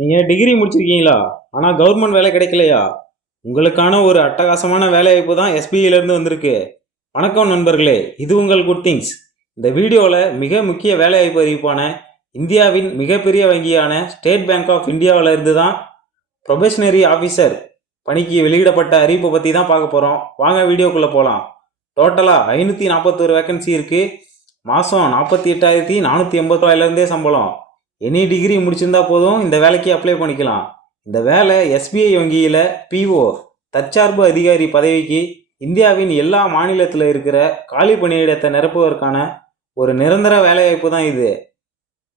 நீங்கள் டிகிரி முடிச்சிருக்கீங்களா? ஆனால் கவர்மெண்ட் வேலை கிடைக்கலையா? உங்களுக்கான ஒரு அட்டகாசமான வேலைவாய்ப்பு தான் எஸ்பிஐலேருந்து வந்திருக்கு. வணக்கம் நண்பர்களே, இது உங்கள் குட் திங்ஸ். இந்த வீடியோவில் மிக முக்கிய வேலைவாய்ப்பு அறிவிப்பான இந்தியாவின் மிகப்பெரிய வங்கியான ஸ்டேட் பேங்க் ஆஃப் இந்தியாவில் இருந்து தான் ப்ரொபேஷனரி ஆஃபீஸர் பணிக்கு வெளியிடப்பட்ட அறிவிப்பை பற்றி தான் பார்க்க போகிறோம். வாங்க வீடியோக்குள்ளே போகலாம். டோட்டலாக 541 வேக்கன்சி இருக்குது. மாதம் 48,480 ரூபாயிலேருந்தே சம்பளம். எனி டிகிரி முடிச்சிருந்தா போதும் இந்த வேலைக்கு அப்ளை பண்ணிக்கலாம். இந்த வேலை எஸ்பிஐ வங்கியில் பிஓ தற்சார்பு அதிகாரி பதவிக்கு இந்தியாவின் எல்லா மாநிலத்தில் இருக்கிற காலி பணியிடத்தை நிரப்புவதற்கான ஒரு நிரந்தர வேலைவாய்ப்பு தான் இது.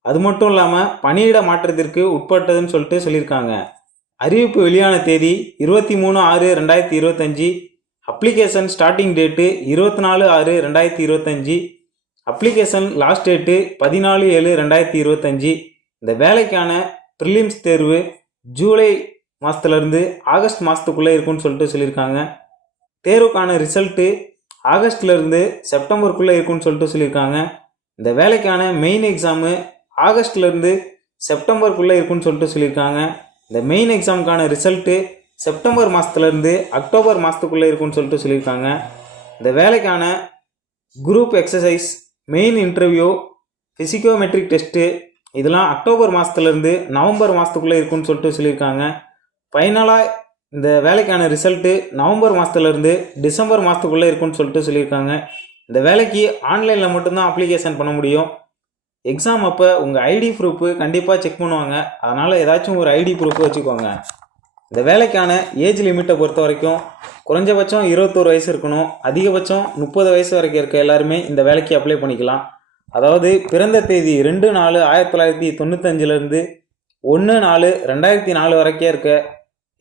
அது மட்டும் இல்லாமல் பணியிட மாற்றத்திற்கு உட்பட்டதுன்னு சொல்லியிருக்காங்க. அறிவிப்பு வெளியான தேதி 23/6/2025. Application starting date 24/6/2025. Application last date 14/7/2025. இந்த வேலைக்கான ப்ரிலிம்ஸ் தேர்வு ஜூலை மாதத்துலேருந்து ஆகஸ்ட் மாதத்துக்குள்ளே இருக்குன்னு சொல்லியிருக்காங்க. தேர்வுக்கான ரிசல்ட்டு ஆகஸ்ட்லேருந்து செப்டம்பருக்குள்ளே இருக்குன்னு சொல்லியிருக்காங்க. இந்த வேலைக்கான மெயின் எக்ஸாமு ஆகஸ்ட்லேருந்து செப்டம்பருக்குள்ளே இருக்குன்னு சொல்லியிருக்காங்க. இந்த மெயின் எக்ஸாமுக்கான ரிசல்ட்டு செப்டம்பர் மாதத்துலேருந்து அக்டோபர் மாதத்துக்குள்ளே இருக்குன்னு சொல்லியிருக்காங்க. இந்த வேலைக்கான group exercise, main interview, psychometric test இதெல்லாம் அக்டோபர் மாதத்துலேருந்து நவம்பர் மாதத்துக்குள்ளே இருக்குன்னு சொல்லியிருக்காங்க. ஃபைனலாக இந்த வேலைக்கான ரிசல்ட்டு நவம்பர் மாதத்துலேருந்து டிசம்பர் மாதத்துக்குள்ளே இருக்குன்னு சொல்லியிருக்காங்க. இந்த வேலைக்கு ஆன்லைனில் மட்டும்தான் அப்ளிகேஷன் பண்ண முடியும். எக்ஸாம் அப்போ உங்கள் ஐடி ப்ரூஃபு கண்டிப்பாக செக் பண்ணுவாங்க. அதனால் ஏதாச்சும் ஒரு ஐடி ப்ரூஃபு வச்சுக்கோங்க. இந்த வேலைக்கான ஏஜ் லிமிட்டை பொறுத்த வரைக்கும் குறைஞ்சபட்சம் 21 வயசு இருக்கணும். அதிகபட்சம் 30 வயசு வரைக்கும் இருக்க எல்லாருமே இந்த வேலைக்கு அப்ளை பண்ணிக்கலாம். அதாவது பிறந்த தேதி 2/4/1995 1/4/2004 வரைக்கும் இருக்க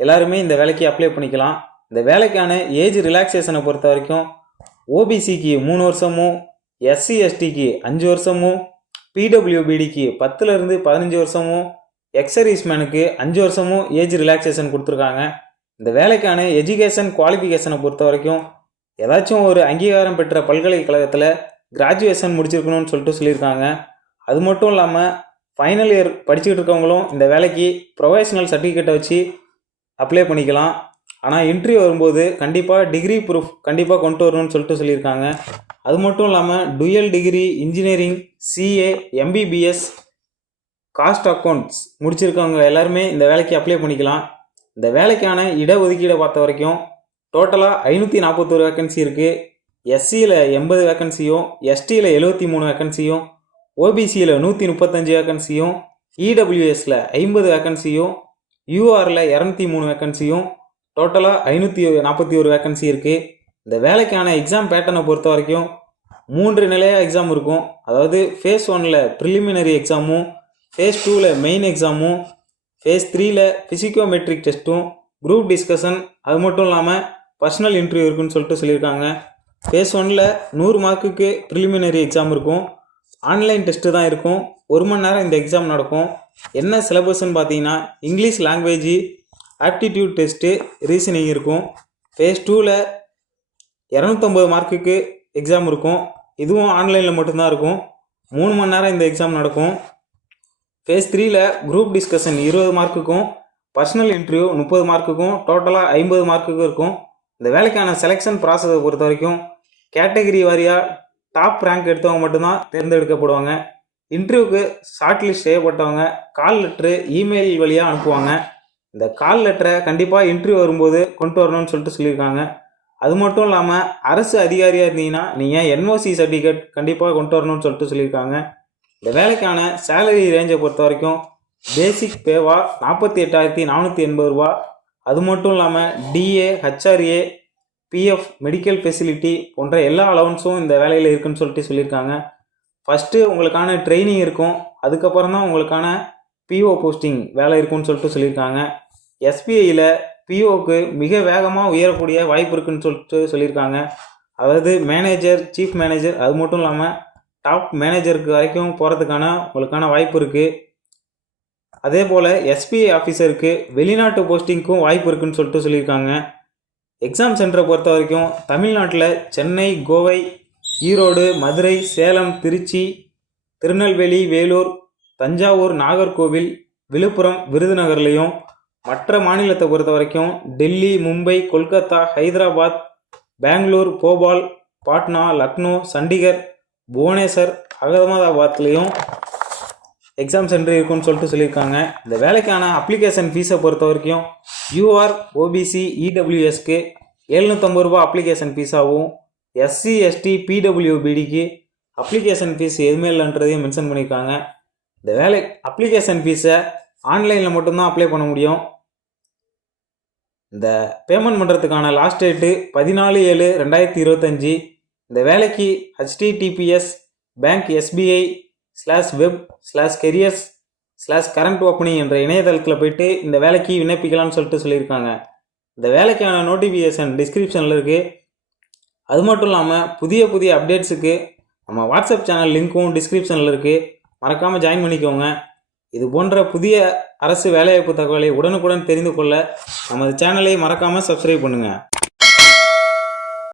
எல்லாருமே இந்த வேலைக்கு அப்ளை பண்ணிக்கலாம். இந்த வேலைக்கான ஏஜ் ரிலாக்ஸேஷனை பொறுத்த வரைக்கும் ஓபிசிக்கு 3 வருஷமும், எஸ்சி எஸ்டிக்கு 5 வருஷமும், பிடபிள்யூபிடிக்கு 10லேருந்து 15 வருஷமும், எக்ஸர்வீஸ்மேனுக்கு 5 வருஷமும் ஏஜ் ரிலாக்ஸேஷன் கொடுத்துருக்காங்க. இந்த வேலைக்கான எஜுகேஷன் குவாலிஃபிகேஷனை பொறுத்த வரைக்கும் ஏதாச்சும் ஒரு அங்கீகாரம் பெற்ற பல்கலைக்கழகத்தில் கிராஜுவேஷன் முடிச்சிருக்கணும்னு சொல்லியிருக்காங்க. அது மட்டும் இல்லாமல் ஃபைனல் இயர் படிச்சுக்கிட்டு இருக்கவங்களும் இந்த வேலைக்கு ப்ரொஃபஷனல் சர்டிஃபிகேட்டை வச்சு அப்ளை பண்ணிக்கலாம். ஆனால் இன்டர்வியூ வரும்போது கண்டிப்பாக டிகிரி ப்ரூஃப் கண்டிப்பாக கொண்டு வரணும்னு சொல்லியிருக்காங்க. அது மட்டும் இல்லாமல் dual degree engineering, CA, MBBS, cost accounts முடிச்சிருக்கவங்க எல்லாருமே இந்த வேலைக்கு அப்ளை பண்ணிக்கலாம். இந்த வேலைக்கான இடஒதுக்கீடை பார்த்த வரைக்கும் டோட்டலாக 541 வேக்கன்சி இருக்குது. எஸ்சியில் 80 வேக்கன்சியும், எஸ்டியில் 73 வேக்கன்சியும், ஓபிசியில் 135 வேக்கன்சியும், இடபிள்யூஎஸில் 50 வேக்கன்சியும், யூஆரில் 203 வேக்கன்சியும், டோட்டலாக 541 வேக்கன்சி இருக்குது. இந்த வேலைக்கான எக்ஸாம் பேட்டர்னை பொறுத்த வரைக்கும் 3 நிலையாக எக்ஸாம் இருக்கும். அதாவது ஃபேஸ் 1ல் ப்ரிலிமினரி எக்ஸாமும், ஃபேஸ் 2ல் மெயின் எக்ஸாமும், ஃபேஸ் 3ல் ஃபிசிக்கோமெட்ரிக் டெஸ்ட்டும், குரூப் டிஸ்கஷன், அது மட்டும் இல்லாமல் பர்சனல் இன்டர்வியூ இருக்குன்னு சொல்லியிருக்காங்க. ஃபேஸ் 1ல் 100 மார்க்குக்கு ப்ரிலிமினரி எக்ஸாம் இருக்கும். ஆன்லைன் டெஸ்ட்டு தான் இருக்கும். 1 மணி நேரம் இந்த எக்ஸாம் நடக்கும். என்ன சிலபஸ்ன்னு பார்த்தீங்கன்னா English language, aptitude test, reasoning இருக்கும். ஃபேஸ் 2ல் 250 மார்க்குக்கு எக்ஸாம் இருக்கும். இதுவும் ஆன்லைனில் மட்டும்தான் இருக்கும். 3 மணி நேரம் இந்த எக்ஸாம் நடக்கும். ஃபேஸ் 3ல் குரூப் டிஸ்கஷன் 20 மார்க்குக்கும், பர்சனல் இன்டர்வியூ 30 மார்க்குக்கும், டோட்டலாக 50 மார்க்குக்கும் இருக்கும். இந்த வேலைக்கான செலெக்ஷன் ப்ராசஸை பொறுத்த வரைக்கும் கேட்டகரி வாரியாக டாப் ரேங்க் எடுத்தவங்க மட்டும்தான் தேர்ந்தெடுக்கப்படுவாங்க. இன்டர்வியூக்கு ஷார்ட் லிஸ்ட் செய்யப்பட்டவங்க கால் லெட்ரு, இமெயில் வழியாக அனுப்புவாங்க. இந்த கால் லெட்டரை கண்டிப்பாக இன்டர்வியூ வரும்போது கொண்டு வரணும்னு சொல்லியிருக்காங்க. அது மட்டும் இல்லாமல் அரசு அதிகாரியாக இருந்தீங்கன்னா நீங்கள் என்ஓசி சர்டிஃபிகேட் கண்டிப்பாக கொண்டு வரணும்னு சொல்லியிருக்காங்க. இந்த வேலைக்கான சேலரி ரேஞ்சை பொறுத்த வரைக்கும் பேசிக் பேவா 48,480 ரூபா. அது மட்டும் இல்லாமல் DA, HRA, PF, medical facility போன்ற எல்லா அலவன்ஸும் இந்த வேலையில் இருக்குன்னு சொல்லியிருக்காங்க. ஃபஸ்ட்டு உங்களுக்கான ட்ரைனிங் இருக்கும். அதுக்கப்புறம் தான் உங்களுக்கான பிஓ போஸ்டிங் வேலை இருக்குன்னு சொல்லியிருக்காங்க. எஸ்பிஐயில் பிஓக்கு மிக வேகமாக உயரக்கூடிய வாய்ப்பு இருக்குன்னு சொல்லியிருக்காங்க. அதாவது மேனேஜர், சீஃப் மேனேஜர், அது மட்டும் இல்லாமல் டாப் மேனேஜருக்கு வரைக்கும் போகிறதுக்கான உங்களுக்கான வாய்ப்பு இருக்குது. அதே போல் எஸ்பிஐ ஆஃபீஸருக்கு வெளிநாட்டு போஸ்டிங்க்கும் வாய்ப்பு இருக்குன்னு சொல்லியிருக்காங்க. எக்ஸாம் சென்டரை பொறுத்த வரைக்கும் தமிழ்நாட்டில் சென்னை, கோவை, ஈரோடு, மதுரை, சேலம், திருச்சி, திருநெல்வேலி, வேலூர், தஞ்சாவூர், நாகர்கோவில், விழுப்புரம், விருதுநகர்லையும், மற்ற மாநிலத்தை பொறுத்த வரைக்கும் டெல்லி, மும்பை, கொல்கத்தா, ஹைதராபாத், பெங்களூர், போபால், பாட்னா, லக்னோ, சண்டிகர், புவனேஸ்வர், அகமதாபாத்லேயும் எக்ஸாம் சென்டர் இருக்குன்னு சொல்லிட்டு சொல்லியிருக்காங்க. இந்த வேலைக்கான அப்ளிகேஷன் ஃபீஸை பொறுத்த வரைக்கும் யூஆர், ஓபிசி, இடபிள்யூஎஸ்க்கு 750 ரூபா அப்ளிகேஷன் ஃபீஸாகவும், எஸ்சி, எஸ்டி, பிடபிள்யூபிடிக்கு அப்ளிகேஷன் ஃபீஸ் எதுவுமே இல்லைன்றதையும் மென்ஷன் பண்ணியிருக்காங்க. இந்த வேலை அப்ளிகேஷன் ஃபீஸை ஆன்லைனில் மட்டும்தான் அப்ளை பண்ண முடியும். இந்த பேமெண்ட் பண்ணுறதுக்கான லாஸ்ட் டேட்டு 14/7/2025. இந்த வேலைக்கு https://bank SBI/web/careers/current opening என்ற இணையதளத்தில் போயிட்டு இந்த வேலைக்கு விண்ணப்பிக்கலாம்னு சொல்லிட்டு சொல்லியிருக்காங்க. இந்த வேலைக்கான நோட்டிஃபிகேஷன் டிஸ்கிரிப்ஷனில் இருக்குது. அது மட்டும் இல்லாமல் புதிய அப்டேட்ஸுக்கு நம்ம வாட்ஸ்அப் சேனல் லிங்க்கும் டிஸ்கிரிப்ஷனில் இருக்குது. மறக்காமல் ஜாயின் பண்ணிக்கோங்க. இது போன்ற புதிய அரசு வேலைவாய்ப்பு தகவலை உடனுக்குடன் தெரிந்து கொள்ள நமது சேனலை மறக்காமல் சப்ஸ்கிரைப் பண்ணுங்கள்.